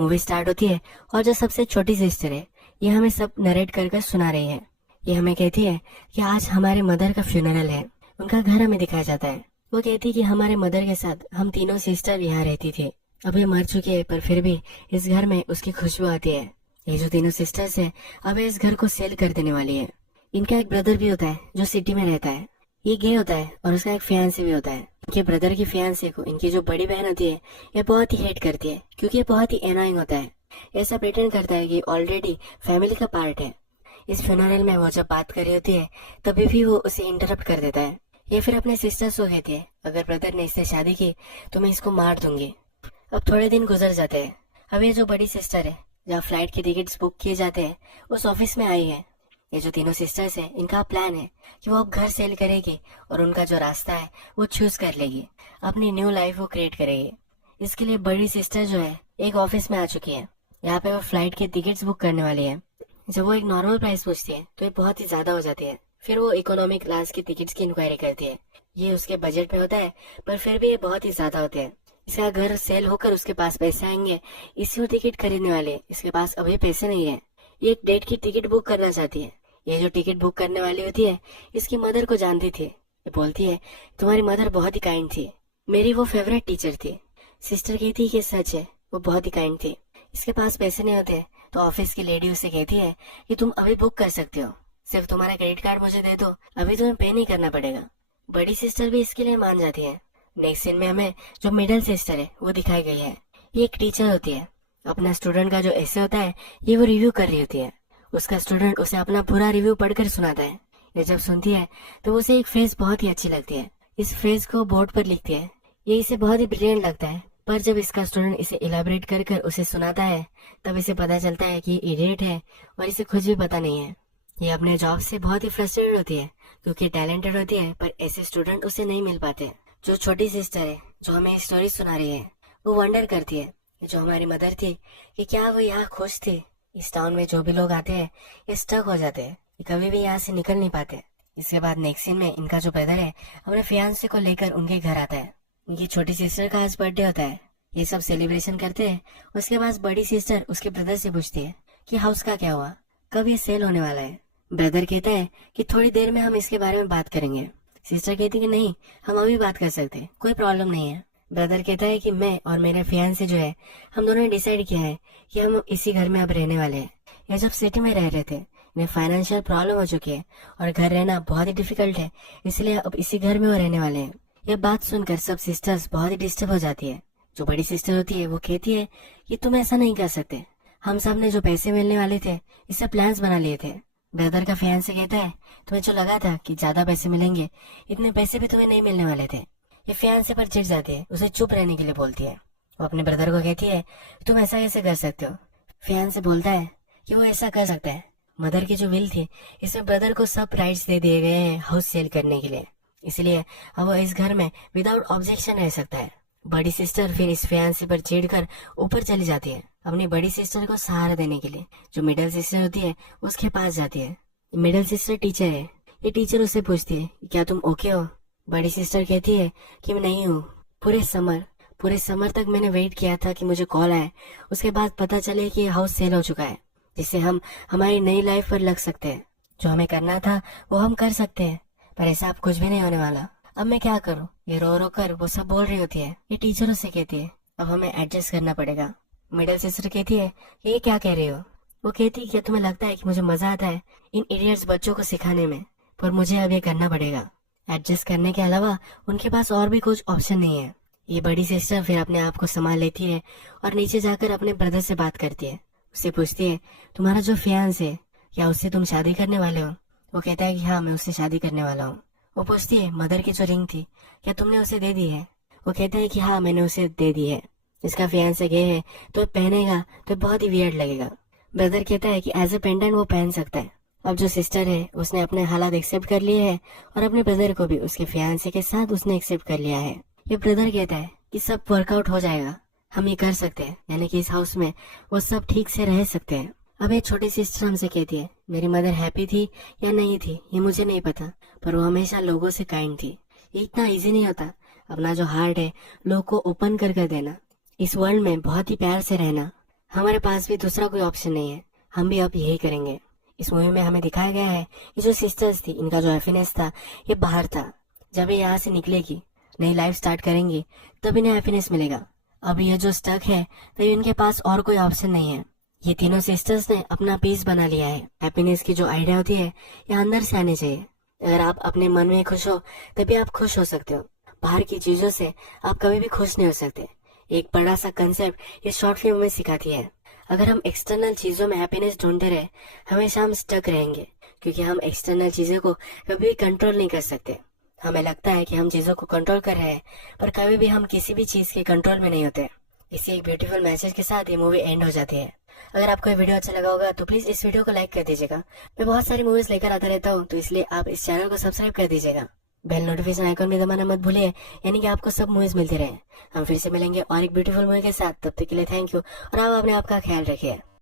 Movie start होती है और जो सबसे छोटी सिस्टर है ये हमें सब नरेट कर कर सुना रही है। ये हमें कहती है कि आज हमारे मदर का फ्यूनरल है। उनका घर हमें दिखाया जाता है। वो कहती है कि हमारे मदर के साथ हम तीनों सिस्टर यहाँ रहती थी। अब ये मर चुकी है पर फिर भी इस घर में उसकी खुशबू आती है। ये जो तीनों सिस्टर्स है अब ये इस घर को सेल कर देने वाली है। इनका एक ब्रदर भी होता है जो सिटी में रहता है। ये गे होता है और उसका एक फियांसे भी होता है। इनके ब्रदर की फियांसे को इनकी जो बड़ी बहन होती है ये बहुत ही हेट करती है क्योंकि ये बहुत ही एनोइंग होता है। ऐसा प्रिटेंड करता है कि ऑलरेडी फैमिली का पार्ट है। इस फ्यूनरल में वो जब बात कर रही होती है तभी भी वो उसे इंटरप्ट कर देता है। ये फिर अपने सिस्टर्स को कहती है अगर ब्रदर ने इससे शादी की तो मैं इसको मार दूंगी। अब थोड़े दिन गुजर जाते हैं। अब ये जो बड़ी सिस्टर है जहाँ फ्लाइट की टिकट्स बुक किए जाते हैं उस ऑफिस में आई है। ये जो तीनों सिस्टर्स है इनका प्लान है कि वो अब घर सेल करेगी और उनका जो रास्ता है वो चूज कर लेगी। अपनी न्यू लाइफ वो क्रिएट करेगी। इसके लिए बड़ी सिस्टर जो है एक ऑफिस में आ चुकी है। यहाँ पे वो फ्लाइट की टिकट्स बुक करने वाली है। जब वो एक नॉर्मल प्राइस पूछती है तो ये बहुत ही ज्यादा हो जाती है। फिर वो इकोनॉमिक क्लास की टिकट्स की इंक्वायरी करती है। ये उसके बजट में होता है पर फिर भी ये बहुत ही ज्यादा होते हैं। इसका घर सेल होकर उसके पास पैसे आएंगे इसी वो टिकट खरीदने वाले। इसके पास अभी पैसे नहीं है। ये एक डेट की टिकट बुक करना चाहती है। ये जो टिकट बुक करने वाली होती है इसकी मदर को जानती थी। ये बोलती है तुम्हारी मदर बहुत ही काइंड थी, मेरी वो फेवरेट टीचर थी। सिस्टर कहती है कि सच है वो बहुत ही काइंड थी। इसके पास पैसे नहीं होते तो ऑफिस की लेडी उसे कहती है कि तुम अभी बुक कर सकते हो, सिर्फ तुम्हारा क्रेडिट कार्ड मुझे दे दो, अभी तुम्हें पे नहीं करना पड़ेगा। बड़ी सिस्टर भी इसके लिए मान जाती है। नेक्स्ट सीन में हमें जो मिडिल सिस्टर है वो दिखाई गई है। ये एक टीचर होती है। अपना स्टूडेंट का जो ऐसे होता है ये वो रिव्यू कर रही होती है। उसका स्टूडेंट उसे अपना पूरा रिव्यू पढ़कर सुनाता है। ये जब सुनती है तो उसे एक फ्रेज बहुत ही अच्छी लगती है। इस फ्रेज को बोर्ड पर लिखती है। ये इसे बहुत ही ब्रिलियंट लगता है पर जब इसका स्टूडेंट इसे इलेबोरेट कर कर उसे सुनाता है तब इसे पता चलता है कि ये इडियट है और इसे कुछ भी पता नहीं है। ये अपने जॉब से बहुत ही फ्रस्ट्रेटेड होती है क्योंकि टैलेंटेड होती है पर ऐसे स्टूडेंट उसे नहीं मिल पाते। जो छोटी सिस्टर है जो हमें स्टोरी सुना रही है वो वंडर करती है जो हमारी मदर थी कि क्या वो यहाँ खुश थी। इस टाउन में जो भी लोग आते हैं ये स्टक हो जाते हैं, ये कभी भी यहाँ से निकल नहीं पाते। इसके बाद नेक्स्ट सीन में इनका जो ब्रदर है अपने फियांसे को लेकर उनके घर आता है। उनकी छोटी सिस्टर का आज बर्थडे होता है। ये सब सेलिब्रेशन करते हैं। उसके बाद बड़ी सिस्टर उसके ब्रदर से पूछती है कि हाउस का क्या हुआ, कब ये सेल होने वाला है। ब्रदर कहता है कि थोड़ी देर में हम इसके बारे में बात करेंगे। सिस्टर कहती है कि नहीं, हम अभी बात कर सकते, कोई प्रॉब्लम नहीं है। ब्रदर कहता है कि मैं और मेरे फियांसे जो है हम दोनों ने डिसाइड किया है कि हम इसी घर में अब रहने वाले हैं। ये जब सिटी में रह रहे थे इन्हें फाइनेंशियल प्रॉब्लम हो चुकी है और घर रहना बहुत ही डिफिकल्ट है, इसलिए अब इसी घर में वो रहने वाले हैं। यह बात सुनकर सब सिस्टर्स बहुत ही डिस्टर्ब हो जाती है। जो बड़ी सिस्टर होती है वो कहती है कि तुम ऐसा नहीं कर सकते, हम सब ने जो पैसे मिलने वाले थे इससे प्लान्स बना लिए थे। ब्रदर का फियांसे कहता है तुम्हें जो लगा था कि ज्यादा पैसे मिलेंगे इतने पैसे भी तुम्हें नहीं मिलने वाले थे। ये फियांसे पर चिढ़ जाती है, उसे चुप रहने के लिए बोलती है। वो अपने ब्रदर को कहती है तुम ऐसा कैसे कर सकते हो। फियांसे बोलता है कि वो ऐसा कर सकता है। मदर की जो विल थी इसमें ब्रदर को सब राइट्स दे दिए गए हैं हाउस सेल करने के लिए, इसलिए अब वो इस घर में विदाउट ऑब्जेक्शन रह सकता है। बड़ी सिस्टर फिर इस फियांसे पर चिढ़कर ऊपर चली जाती है अपनी बड़ी सिस्टर को सहारा देने के लिए। जो मिडिल सिस्टर होती है उसके पास जाती है। मिडिल सिस्टर टीचर है। ये टीचर उससे पूछती है क्या तुम ओके हो। बड़ी सिस्टर कहती है कि मैं नहीं हूँ। पूरे समर तक मैंने वेट किया था कि मुझे कॉल आए, उसके बाद पता चले कि हाउस सेल हो चुका है जिससे हम हमारी नई लाइफ पर लग सकते हैं। जो हमें करना था वो हम कर सकते हैं पर ऐसा अब कुछ भी नहीं होने वाला। अब मैं क्या करूँ। ये रो रो कर वो सब बोल रही होती है। ये टीचरों से कहती है अब हमें एडजस्ट करना पड़ेगा। मिडिल सिस्टर कहती है ये क्या कह रही हो। वो कहती है क्या तुम्हें लगता है कि मुझे मजा आता है इन इडियट्स बच्चों को सिखाने में, पर मुझे अब ये करना पड़ेगा। एडजस्ट करने के अलावा उनके पास और भी कुछ ऑप्शन नहीं है। ये बड़ी सिस्टर फिर अपने आप को संभाल लेती है और नीचे जाकर अपने ब्रदर से बात करती है। उससे पूछती है तुम्हारा जो फियांसे है क्या उससे तुम शादी करने वाले हो। वो कहता है कि हाँ मैं उससे शादी करने वाला हूँ। वो पूछती है मदर की जो रिंग थी क्या तुमने उसे दे दी है। वो कहता है कि हाँ मैंने उसे दे दी है। इसका फियांसे गे है तो पहनेगा तो बहुत ही वियर्ड लगेगा। ब्रदर कहता है कि एज ए पेंडेंट वो पहन सकता है। अब जो सिस्टर है उसने अपने हालात एक्सेप्ट कर लिए हैं और अपने ब्रदर को भी उसके फियांसे के साथ उसने एक्सेप्ट कर लिया है। ये ब्रदर कहता है कि सब वर्कआउट हो जाएगा, हम ये कर सकते हैं, यानी कि इस हाउस में वो सब ठीक से रह सकते हैं। अब एक छोटी सिस्टर हमसे कहती है मेरी मदर हैप्पी थी या नहीं थी ये मुझे नहीं पता, पर वो हमेशा लोगों से काइंड थी। ये इतना इजी नहीं होता अपना जो हार्ट है लोग को ओपन कर देना, इस वर्ल्ड में बहुत ही प्यार से रहना। हमारे पास भी दूसरा कोई ऑप्शन नहीं है, हम भी अब यही करेंगे। इस मूवी में हमें दिखाया गया है कि जो सिस्टर्स थी, इनका जो हैप्पीनेस था ये बाहर था। जब ये यहाँ से निकलेगी, नई लाइफ स्टार्ट करेंगी, तब इन्हें हैप्पीनेस मिलेगा। अब ये जो स्टक है, तो इनके पास और कोई ऑप्शन नहीं है। ये तीनों सिस्टर्स ने अपना पीस बना लिया है। हैप्पीनेस की जो आइडिया होती है ये अंदर से आनी चाहिए। अगर आप अपने मन में खुश हो तभी आप खुश हो सकते हो। बाहर की चीजों से आप कभी भी खुश नहीं हो सकते। एक बड़ा सा कंसेप्ट ये शॉर्ट फिल्म में सिखाती है। अगर हम एक्सटर्नल चीजों में हैप्पीनेस ढूंढते रहे, हमेशा हम स्टक रहेंगे, क्योंकि हम एक्सटर्नल चीजों को कभी भी कंट्रोल नहीं कर सकते। हमें लगता है कि हम चीजों को कंट्रोल कर रहे हैं, पर कभी भी हम किसी भी चीज के कंट्रोल में नहीं होते। इसी एक ब्यूटीफुल मैसेज के साथ ये मूवी एंड हो जाती है। अगर आपको ये वीडियो अच्छा लगा होगा तो प्लीज इस वीडियो को लाइक कर दीजिएगा। मैं बहुत सारी मूवीज लेकर आता रहता हूँ, तो इसलिए आप इस चैनल को सब्सक्राइब कर दीजिएगा। बेल नोटिफिकेशन आइकॉन भी दबाना मत भूलिए, यानी कि आपको सब मूवीज मिलती रहे। हम फिर से मिलेंगे और एक ब्यूटीफुल मूवी के साथ। तब तक के लिए थैंक यू और आप अपने आप का ख्याल रखिए।